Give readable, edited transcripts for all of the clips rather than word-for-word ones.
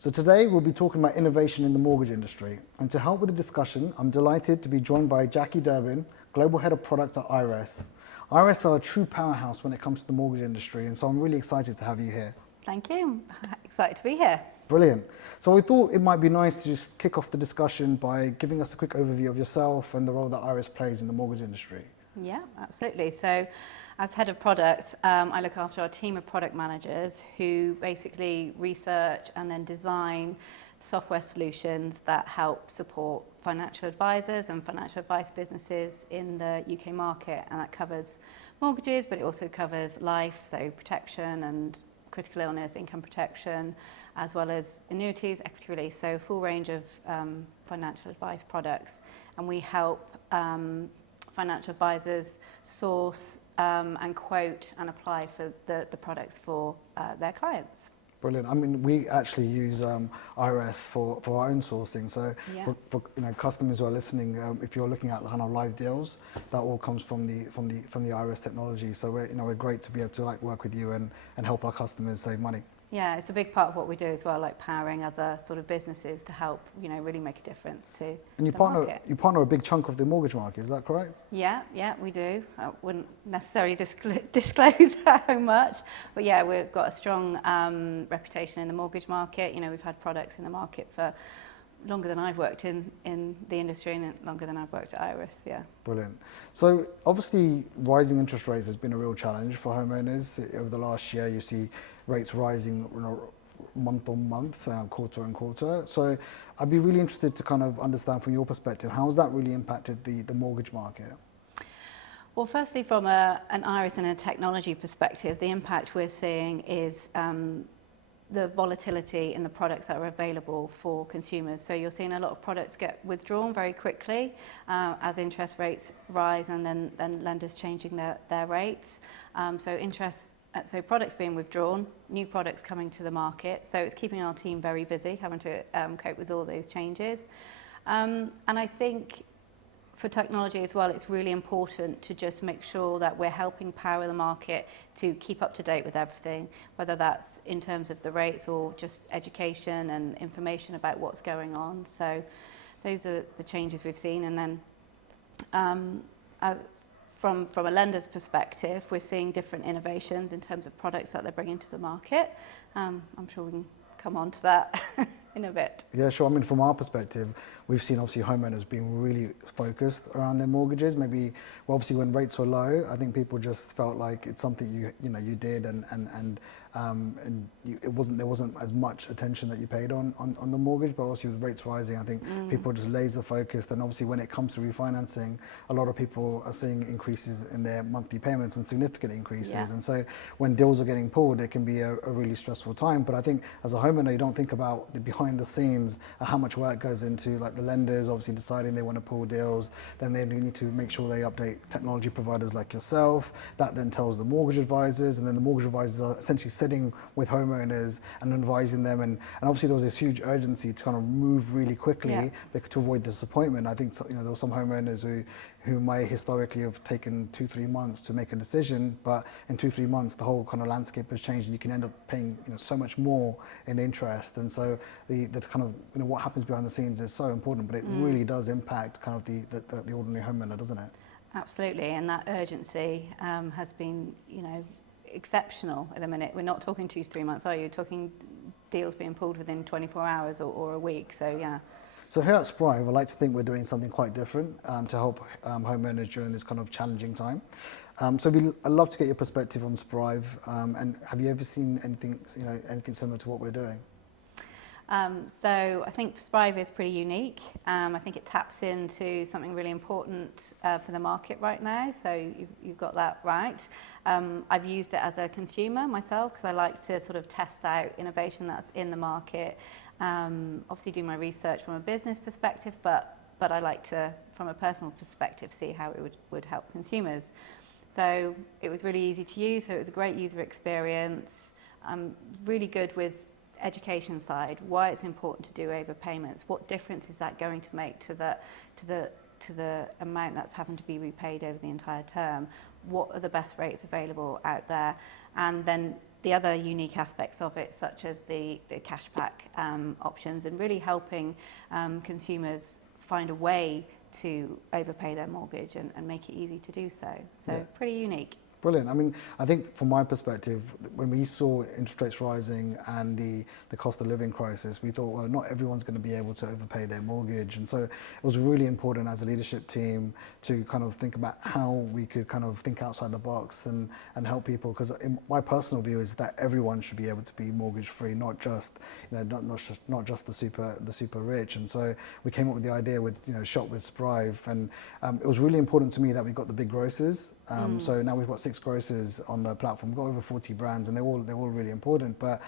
So today we'll be talking about innovation in the mortgage industry. And to help with the discussion, I'm delighted to be joined by Jacqueline Durbin, Global Head of Product at Iress. Iress are a true powerhouse when it comes to the mortgage industry, and so I'm really excited to have you here. Thank you. I'm excited to be here. Brilliant. So we thought it might be nice to just kick off the discussion by giving us a quick overview of yourself and the role that Iress plays in the mortgage industry. Yeah, absolutely. So as head of product, I look after our team of product managers who basically research and then design software solutions that help support financial advisors and financial advice businesses in the UK market. And that covers mortgages, but it also covers life, so protection and critical illness, income protection, as well as annuities, equity release, so a full range of financial advice products. And we help financial advisors source and quote and apply for the products for their clients. Brilliant. I mean, we actually use Iress for our own sourcing. So Yeah. for customers who are listening, if you're looking at the kind of live deals, that all comes from the Iress technology. So we're great to be able to work with you and help our customers save money. Yeah, it's a big part of what we do as well, like powering other sort of businesses to help, really make a difference to And you the partner market. you partner a big chunk of the mortgage market. Is that correct? Yeah, we do. I wouldn't necessarily disclose how much, but yeah, we've got a strong reputation in the mortgage market. We've had products in the market for longer than I've worked in the industry and longer than I've worked at Iress, yeah. Brilliant. So obviously rising interest rates has been a real challenge for homeowners. Over the last year, you see rates rising month on month, quarter on quarter. So I'd be really interested to kind of understand from your perspective, how has that really impacted the mortgage market? Well, firstly, from an Iress and a technology perspective, the impact we're seeing is the volatility in the products that are available for consumers. So you're seeing a lot of products get withdrawn very quickly as interest rates rise and then lenders changing their rates. So products being withdrawn, new products coming to the market. So it's keeping our team very busy, having to cope with all those changes. And I think for technology as well, it's really important to just make sure that we're helping power the market to keep up to date with everything, whether that's in terms of the rates or just education and information about what's going on. So those are the changes we've seen. And then from a lender's perspective, we're seeing different innovations in terms of products that they're bringing to the market. I'm sure we can come on to that in a bit. Yeah, sure. I mean, from our perspective, we've seen obviously homeowners being really focused around their mortgages. Maybe, well, obviously when rates were low, I think people just felt like it's something you did and there wasn't as much attention that you paid on the mortgage. But obviously with rates rising, I think people are just laser focused. And obviously when it comes to refinancing, a lot of people are seeing increases in their monthly payments and significant increases. Yeah. And so when deals are getting pulled, it can be a really stressful time. But I think as a homeowner, you don't think about the behind the scenes, how much work goes into the lenders obviously deciding they want to pull deals. Then they need to make sure they update technology providers like yourself. That then tells the mortgage advisors, and then the mortgage advisors are essentially sitting with homeowners and advising them. And obviously there was this huge urgency to kind of move really quickly to avoid disappointment. I think there were some homeowners who might historically have taken 2-3 months to make a decision, but in 2-3 months the whole kind of landscape has changed and you can end up paying so much more in interest. And so the kind of what happens behind the scenes is so important, but it really does impact kind of the ordinary homeowner, doesn't it? Absolutely, and that urgency has been exceptional at the minute. We're not talking 2-3 months, are you? You're talking deals being pulled within 24 hours or a week, so yeah. So here at Sprive, I like to think we're doing something quite different to help homeowners during this kind of challenging time. So I'd love to get your perspective on Sprive, and have you ever seen anything similar to what we're doing? So I think Sprive is pretty unique. I think it taps into something really important for the market right now, so you've got that right. I've used it as a consumer myself because I like to sort of test out innovation that's in the market. Obviously do my research from a business perspective, but I like to, from a personal perspective, see how it would help consumers. So it was really easy to use, so it was a great user experience. Really good with education side, why it's important to do overpayments, what difference is that going to make to the amount that's having to be repaid over the entire term, what are the best rates available out there, and then the other unique aspects of it, such as the cashback options, and really helping consumers find a way to overpay their mortgage and make it easy to do so. So Yeah. pretty unique. Brilliant. I mean, I think from my perspective, when we saw interest rates rising and the cost of living crisis, we thought, well, not everyone's going to be able to overpay their mortgage. And so it was really important as a leadership team to kind of think about how we could kind of think outside the box and help people. Because my personal view is that everyone should be able to be mortgage free, not just, not just the super rich. And so we came up with the idea with, Shop with Sprive. And it was really important to me that we got the big grocers. So now we've got 6 grocers on the platform. We've got over 40 brands, and they're all really important. But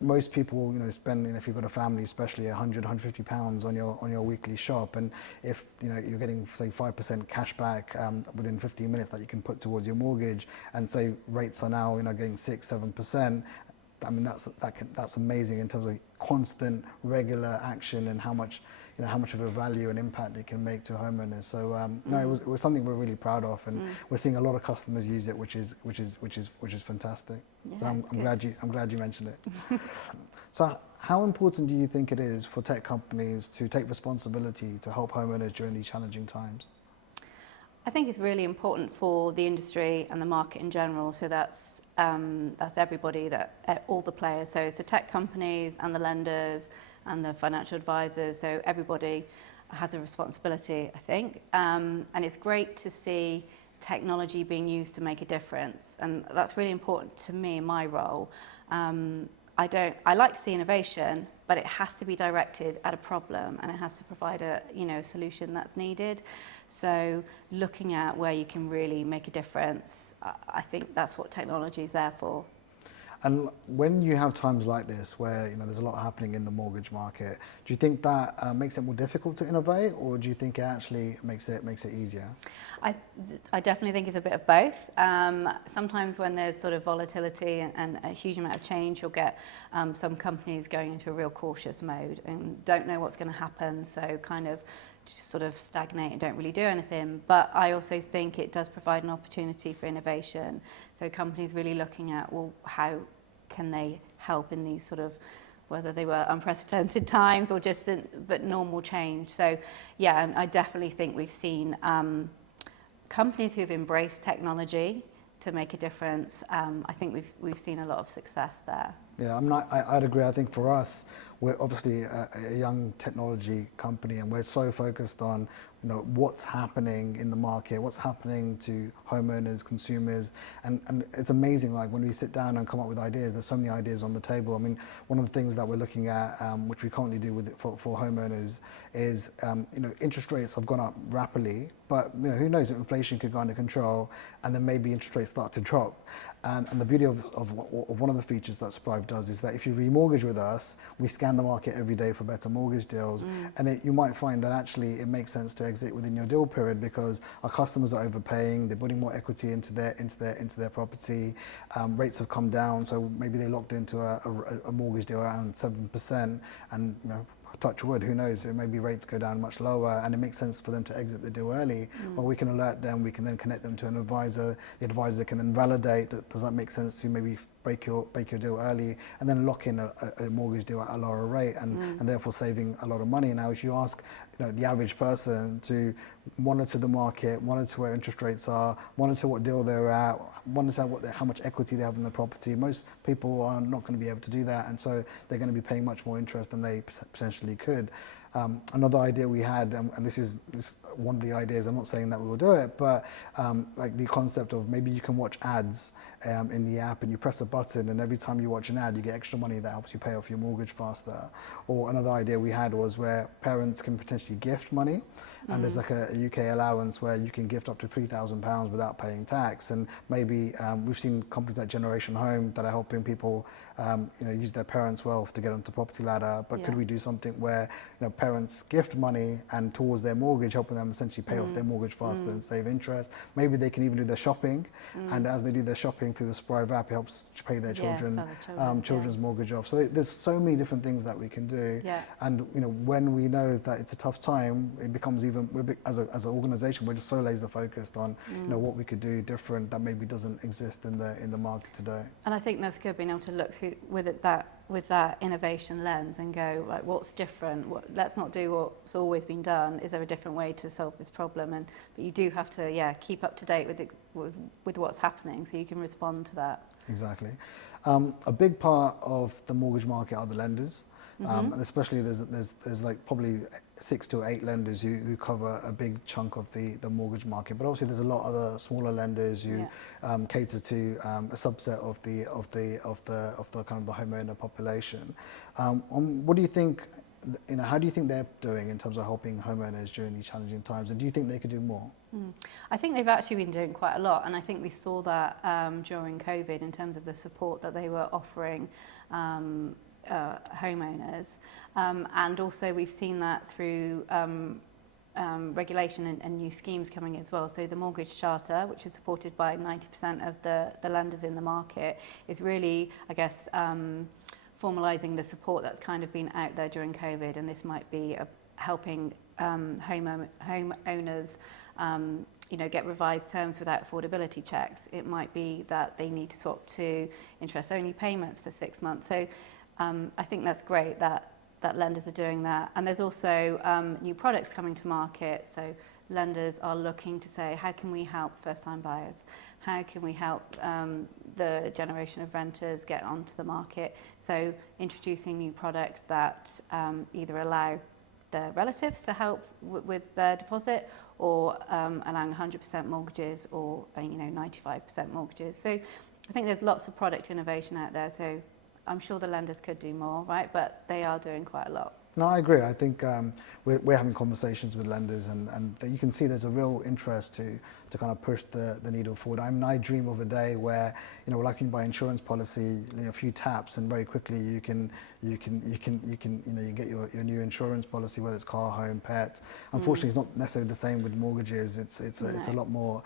most people, spend, if you've got a family, especially 100, 150 pounds on your weekly shop. And if, you're getting, say, 5% cash back within 15 minutes that you can put towards your mortgage, and say rates are now, getting 6, 7%, I mean, that's amazing in terms of constant, regular action and how much of a value and impact it can make to homeowners. So no, it was something we're really proud of, and we're seeing a lot of customers use it, which is fantastic. Yeah, so I'm glad you mentioned it. So how important do you think it is for tech companies to take responsibility to help homeowners during these challenging times? I think it's really important for the industry and the market in general. So that's everybody, all the players. So it's the tech companies and the lenders and the financial advisors. So everybody has a responsibility, I think. And it's great to see technology being used to make a difference. And that's really important to me in my role. I like to see innovation, but it has to be directed at a problem, and it has to provide a solution that's needed. So looking at where you can really make a difference, I think that's what technology is there for. And when you have times like this where there's a lot happening in the mortgage market, do you think that makes it more difficult to innovate, or do you think it actually makes it easier? I definitely think it's a bit of both. Sometimes when there's sort of volatility and a huge amount of change, you'll get some companies going into a real cautious mode and don't know what's going to happen, so kind of just sort of stagnate and don't really do anything. But I also think it does provide an opportunity for innovation. So companies really looking at, well, how can they help in these sort of, whether they were unprecedented times or just but normal change. So yeah, and I definitely think we've seen companies who've embraced technology to make a difference. I think we've seen a lot of success there. Yeah, I'd agree. I think for us, we're obviously a young technology company, and we're so focused on what's happening in the market, what's happening to homeowners, consumers, and it's amazing. Like when we sit down and come up with ideas, there's so many ideas on the table. I mean, one of the things that we're looking at, which we currently do for homeowners, is interest rates have gone up rapidly, but who knows if inflation could go under control, and then maybe interest rates start to drop. And the beauty of one of the features that Sprive does is that if you remortgage with us, we scan the market every day for better mortgage deals. And you might find that actually it makes sense to exit within your deal period, because our customers are overpaying, they're putting more equity into their property. Rates have come down, so maybe they locked into a mortgage deal around 7%, and touch wood, who knows, maybe rates go down much lower, and it makes sense for them to exit the deal early. Well, we can alert them, we can then connect them to an advisor. The advisor can then validate, does that make sense to maybe break your deal early, and then lock in a mortgage deal at a lower rate, and therefore saving a lot of money. Now, if you ask the average person to monitor the market, monitor where interest rates are, monitor what deal they're at, monitor how much equity they have in the property, most people are not going to be able to do that, and so they're going to be paying much more interest than they potentially could. Another idea we had, and this is one of the ideas, I'm not saying that we will do it, but like the concept of maybe you can watch ads in the app, and you press a button, and every time you watch an ad you get extra money that helps you pay off your mortgage faster. Or another idea we had was where parents can potentially gift money, and there's like a UK allowance where you can gift up to £3,000 without paying tax. And maybe we've seen companies like Generation Home that are helping people use their parents' wealth to get onto the property ladder, but could we do something where parents gift money and towards their mortgage, helping them them essentially pay off their mortgage faster and save interest. Maybe they can even do their shopping, and as they do their shopping through the Sprive app, it helps to pay their children's mortgage off. So there's so many different things that we can do. Yeah. And when we know that it's a tough time, it becomes even, as an organisation, we're just so laser focused on what we could do different that maybe doesn't exist in the market today. And I think that's good, being able to look through with that innovation lens and go, right, what's different? Let's not do what's always been done. Is there a different way to solve this problem? But you do have to, keep up to date with what's happening so you can respond to that. Exactly. A big part of the mortgage market are the lenders. And especially there's like probably 6 to 8 lenders who cover a big chunk of the mortgage market. But obviously there's a lot of other smaller lenders who cater to a subset of the kind of the homeowner population. What do you think? How do you think they're doing in terms of helping homeowners during these challenging times? And do you think they could do more? I think they've actually been doing quite a lot, and I think we saw that during COVID in terms of the support that they were offering homeowners, and also we've seen that through regulation and new schemes coming as well. So the mortgage charter, which is supported by 90% of the lenders in the market, is really, I guess, formalising the support that's kind of been out there during COVID, and this might be helping homeowners get revised terms without affordability checks. It might be that they need to swap to interest-only payments for 6 months. So I think that's great that lenders are doing that. And there's also new products coming to market. So lenders are looking to say, how can we help first-time buyers? How can we help the generation of renters get onto the market? So introducing new products that either allow their relatives to help with their deposit, or allowing 100% mortgages, or 95% mortgages. So I think there's lots of product innovation out there. So I'm sure the lenders could do more, right? But they are doing quite a lot. No, I agree. I think we're having conversations with lenders, and you can see there's a real interest to kind of push the needle forward. I dream of a day where like you buy insurance policy, a few taps, and very quickly you get your new insurance policy, whether it's car, home, pet. Unfortunately, it's not necessarily the same with mortgages. It's a lot more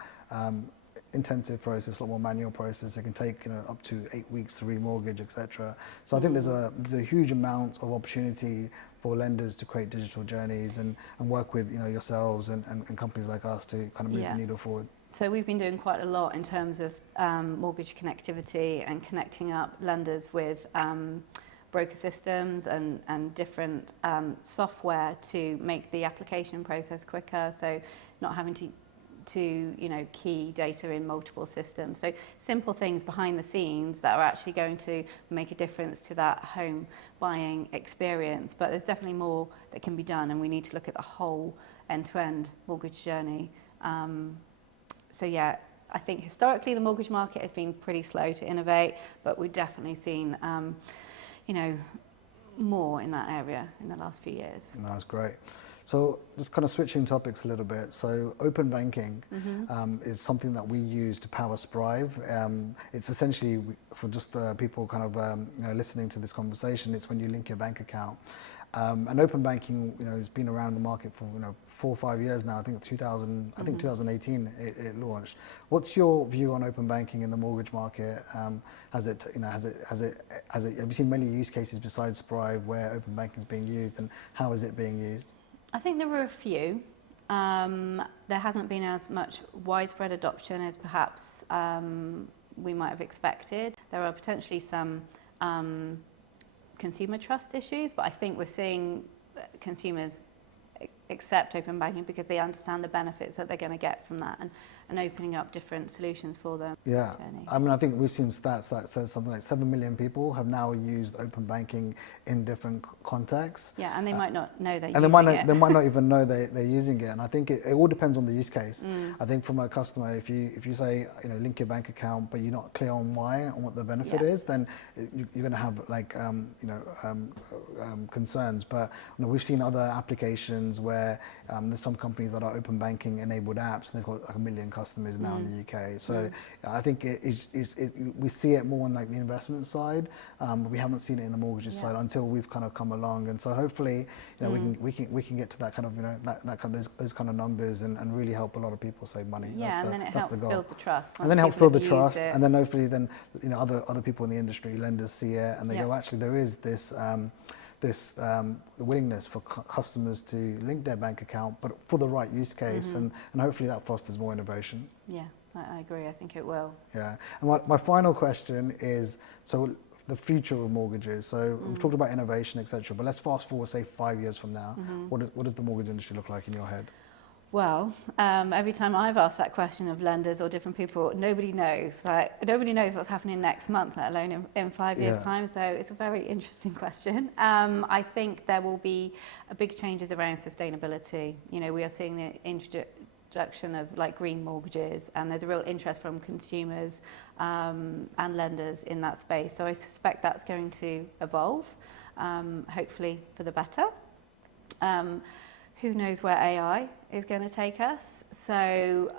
intensive process, a lot more manual process. It can take up to 8 weeks to remortgage, etc. So I think there's a huge amount of opportunity for lenders to create digital journeys and work with yourselves and companies like us to kind of move the needle forward. So we've been doing quite a lot in terms of mortgage connectivity and connecting up lenders with broker systems and different software to make the application process quicker. So not having to key data in multiple systems. So simple things behind the scenes that are actually going to make a difference to that home buying experience. But there's definitely more that can be done, and we need to look at the whole end-to-end mortgage journey. I think historically the mortgage market has been pretty slow to innovate, but we've definitely seen more in that area in the last few years. That's great. So just kind of switching topics a little bit. So open banking is something that we use to power Sprive. It's essentially, for just the people kind of listening to this conversation, it's when you link your bank account. And open banking, has been around the market for 4 or 5 years now. I think 2018 it launched. What's your view on open banking in the mortgage market? Have you seen many use cases besides Sprive where open banking is being used, and how is it being used? I think there were a few. There hasn't been as much widespread adoption as perhaps we might have expected. There are potentially some consumer trust issues, but I think we're seeing consumers accept open banking because they understand the benefits that they're going to get from that, and opening up different solutions for them. Yeah, I mean, I think we've seen stats that says something like 7 million people have now used open banking in different contexts. Yeah, and they might not know they're using it. And they might not even know they're using it. And I think it all depends on the use case. I think from a customer, if you say, link your bank account, but you're not clear on why and what the benefit is, then you're going to have concerns. But we've seen other applications where there's some companies that are open banking enabled apps, and they've got like 1 million customers now in the UK. So I think we see it more on like the investment side, but we haven't seen it in the mortgages side until we've kind of come along. And so hopefully, you know, we can get to that kind of, you know, that kind of those kind of numbers and really help a lot of people save money. Yeah, and then it helps build the trust. And then helps build the trust, and then hopefully then, you know, other people in the industry, lenders see it, and they go, actually there is this the willingness for customers to link their bank account, but for the right use case, and hopefully that fosters more innovation. Yeah, I agree. I think it will. Yeah, and my final question is, so the future of mortgages. So we've talked about innovation, etc. But let's fast forward, say 5 years from now. What does the mortgage industry look like in your head? Well, every time I've asked that question of lenders or different people, nobody knows, right? Nobody knows what's happening next month, let alone in 5 years' time. So it's a very interesting question. I think there will be big changes around sustainability. You know, we are seeing the introduction of like green mortgages, and there's a real interest from consumers and lenders in that space. So I suspect that's going to evolve, hopefully for the better. Who knows where AI is going to take us? So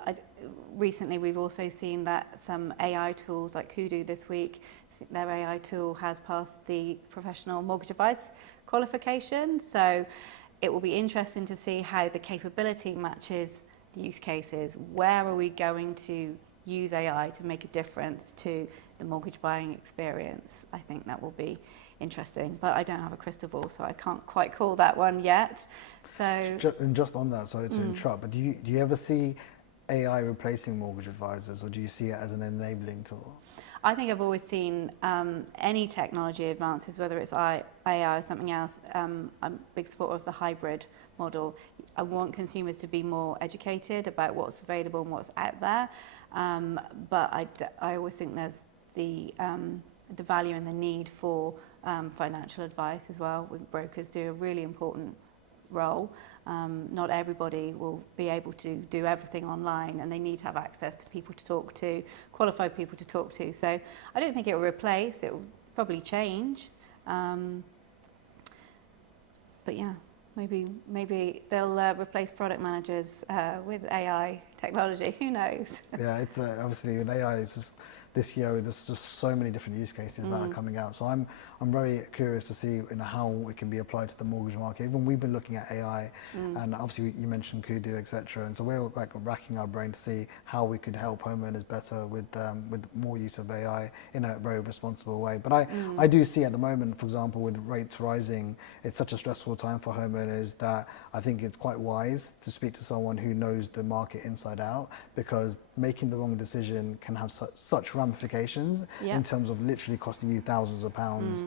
recently we've also seen that some AI tools like Kudu this week, their AI tool has passed the professional mortgage advice qualification. So it will be interesting to see how the capability matches the use cases. Where are we going to use AI to make a difference to the mortgage buying experience? I think that will be interesting, but I don't have a crystal ball, so I can't quite call that one yet. So, and just on that, sorry to interrupt, but do you ever see AI replacing mortgage advisors, or do you see it as an enabling tool? I think I've always seen any technology advances, whether it's AI or something else. I'm a big supporter of the hybrid model. I want consumers to be more educated about what's available and what's out there, but I always think there's the value and the need for financial advice as well. Brokers do a really important role. Not everybody will be able to do everything online, and they need to have access to people to talk to, qualified people to talk to. So I don't think it will replace, it will probably change. But yeah, maybe they'll replace product managers with AI technology, who knows? Yeah, it's obviously with AI, it's just this year there's just so many different use cases that are coming out. So I'm very curious to see, you know, how it can be applied to the mortgage market. Even we've been looking at AI, and obviously you mentioned Kudu, etc. And so we're like racking our brain to see how we could help homeowners better with more use of AI in a very responsible way. But I do see at the moment, for example, with rates rising, it's such a stressful time for homeowners that I think it's quite wise to speak to someone who knows the market inside out, because making the wrong decision can have such ramifications in terms of literally costing you thousands of pounds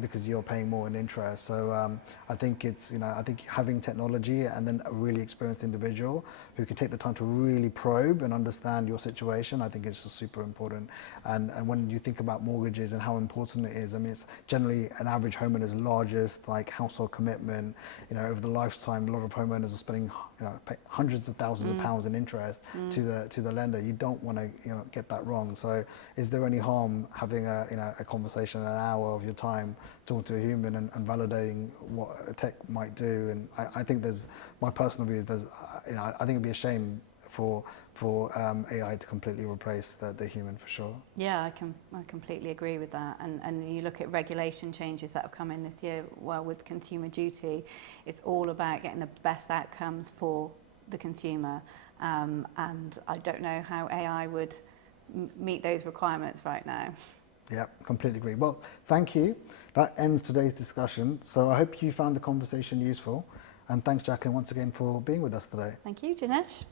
because you're paying more in interest. So I think it's, you know, I think having technology and then a really experienced individual who can take the time to really probe and understand your situation, I think it's just super important. And when you think about mortgages and how important it is, I mean, it's generally an average homeowner's largest like household commitment. You know, over the lifetime, a lot of homeowners are spending, you know, hundreds of thousands of pounds in interest to the lender. You don't want to, you know, get that wrong. So is there any harm having a conversation, an hour of your time, talking to a human and validating what a tech might do? And I think there's, my personal view is there's, you know, I think it'd be a shame for AI to completely replace the human, for sure. Yeah, I completely agree with that. And you look at regulation changes that have come in this year, well, with Consumer Duty, it's all about getting the best outcomes for the consumer. And I don't know how AI would meet those requirements right now. Yeah, completely agree. Well, thank you. That ends today's discussion. So I hope you found the conversation useful. And thanks, Jacqueline, once again for being with us today. Thank you, Jinesh.